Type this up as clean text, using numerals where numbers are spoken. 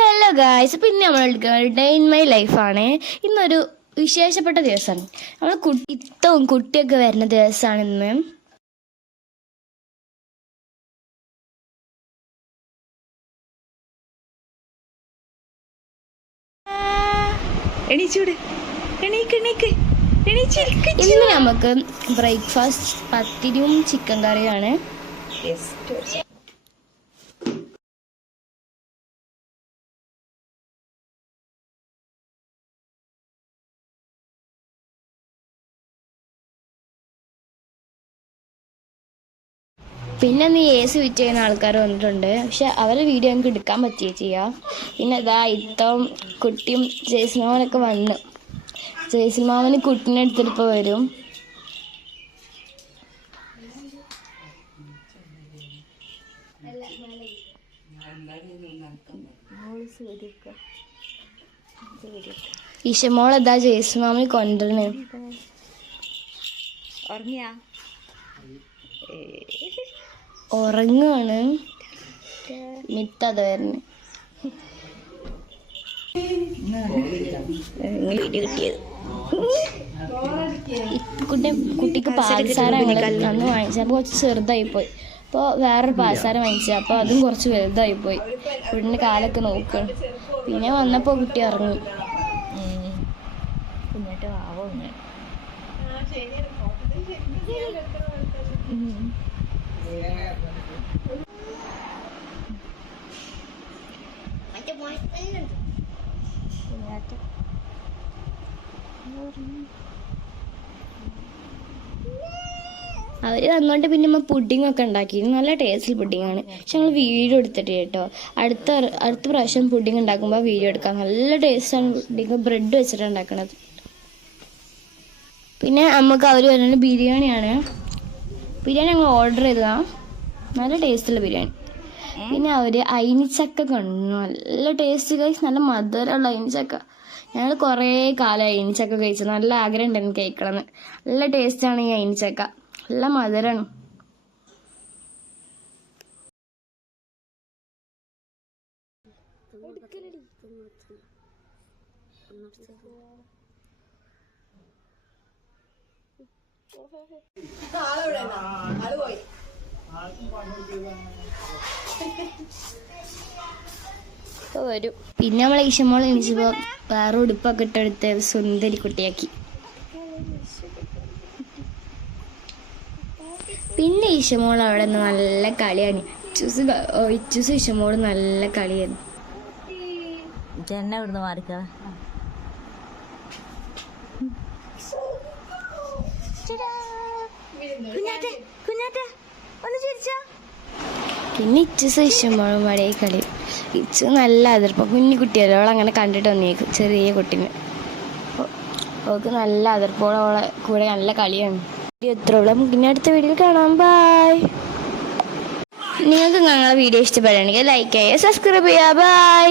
Hello guys, പിന്നെ നമ്മൾ day in my ലൈഫാണ്. ഇന്നൊരു വിശേഷപ്പെട്ട ദിവസമാണ്. നമ്മൾ ഇത്തവും കുട്ടിയൊക്കെ വരുന്ന ദിവസമാണ് ഇന്ന്. ഇന്ന് നമുക്ക് ബ്രേക്ക്ഫാസ്റ്റ് പത്തിരിയും ചിക്കൻ കറിയാണ്. പിന്നെ നീ AC ഫിറ്റ് ചെയ്യുന്ന ആൾക്കാർ വന്നിട്ടുണ്ട്, പക്ഷെ അവരുടെ വീഡിയോ എനിക്ക് എടുക്കാൻ പറ്റുകയും ചെയ്യാം. പിന്നെ ഇതാ ഇത്തവും കുട്ടിയും ജയ്സിൽമാമനൊക്കെ വന്നു. ജയ്സിൽമാമന് കുട്ടീനെ എടുത്തിട്ടിപ്പോൾ വരും. ഇഷമോളെന്താ ജയ്സിൽമാമന് കൊണ്ടുവരണേ. ഉറങ്ങുവാണ്. മിത്തത് വരണേ കുട്ടിക്ക് പാൽസാര അന്ന് വാങ്ങിച്ചപ്പോൾ കുറച്ച് ചെറുതായിപ്പോയി. അപ്പോൾ വേറൊരു പാൽസാര വാങ്ങിച്ചു, അപ്പോൾ അതും കുറച്ച് വലുതായിപ്പോയി. വീടിൻ്റെ കാലൊക്കെ നോക്കണം. പിന്നെ വന്നപ്പോൾ കുട്ടി ഇറങ്ങി. അവർ വന്നോണ്ട് പിന്നെ നമ്മൾ പുഡിംഗ് ഒക്കെ ഉണ്ടാക്കി. നല്ല ടേസ്റ്റിൽ പുഡിങ്ങാണ്. പക്ഷെ ഞങ്ങൾ വീഡിയോ എടുത്തിട്ട് കേട്ടോ. അടുത്ത പ്രാവശ്യം പുഡിംഗ് ഉണ്ടാക്കുമ്പോൾ വീഡിയോ എടുക്കാം. നല്ല ടേസ്റ്റാണ് പുഡിംഗ്. ബ്രെഡ് വെച്ചിട്ടാണ് ഉണ്ടാക്കണത്. പിന്നെ നമുക്ക് അവർ വരുന്നത് ബിരിയാണിയാണ്. ബിരിയാണി ഞങ്ങൾ ഓർഡർ ചെയ്തതാണ്. നല്ല ടേസ്റ്റുള്ള ബിരിയാണി. പിന്നെ അവർ അയിനിച്ചക്ക കൊണ്ടു. നല്ല ടേസ്റ്റ് കഴിച്ച്, നല്ല മധുരമുള്ള അയിനിച്ചക്ക. ഞങ്ങൾ കുറേ കാലം അയിനിച്ചക്ക കഴിച്ചു. നല്ല ആഗ്രഹം ഉണ്ടായിരുന്നു കഴിക്കണമെന്ന്. നല്ല ടേസ്റ്റാണ് ഈ അയിനിച്ചക്ക. നല്ല മധുരമാണ്. വരും. പിന്നെ നമ്മളെ ഈശമോൾ എണീച്ചപ്പോ വേറെ ഉടുപ്പൊക്കെ ഇട്ടെടുത്ത് സുന്ദരി കുട്ടിയാക്കി. പിന്നെ ഈശമോൾ അവിടെ നിന്ന് നല്ല കളിയാണ്. ഇച്ചൂസ് ഈശമോൾ നല്ല കളിയാണ്. പിന്നെ ഇച്ചൂസ് ഈശമോളും പഴയ കളി. ഇച്ചു നല്ല അതിർപ്പം. കുഞ്ഞു കുട്ടിയല്ലോ, അവളങ്ങനെ കണ്ടിട്ട് വന്നേക്കും. ചെറിയ കുട്ടീനെ അവൾക്ക് നല്ല അതിർപ്പോളം. അവളെ കൂടെ നല്ല കളിയാണ്. എത്രയോളം. പിന്നെ അടുത്ത വീഡിയോയിൽ കാണാം. ബൈ. നിങ്ങൾക്ക് ഞങ്ങളുടെ വീഡിയോ ഇഷ്ടപ്പെടുകയാണെങ്കിൽ ലൈക്ക് ചെയ്യുക, സബ്സ്ക്രൈബ് ചെയ്യുക. ബൈ.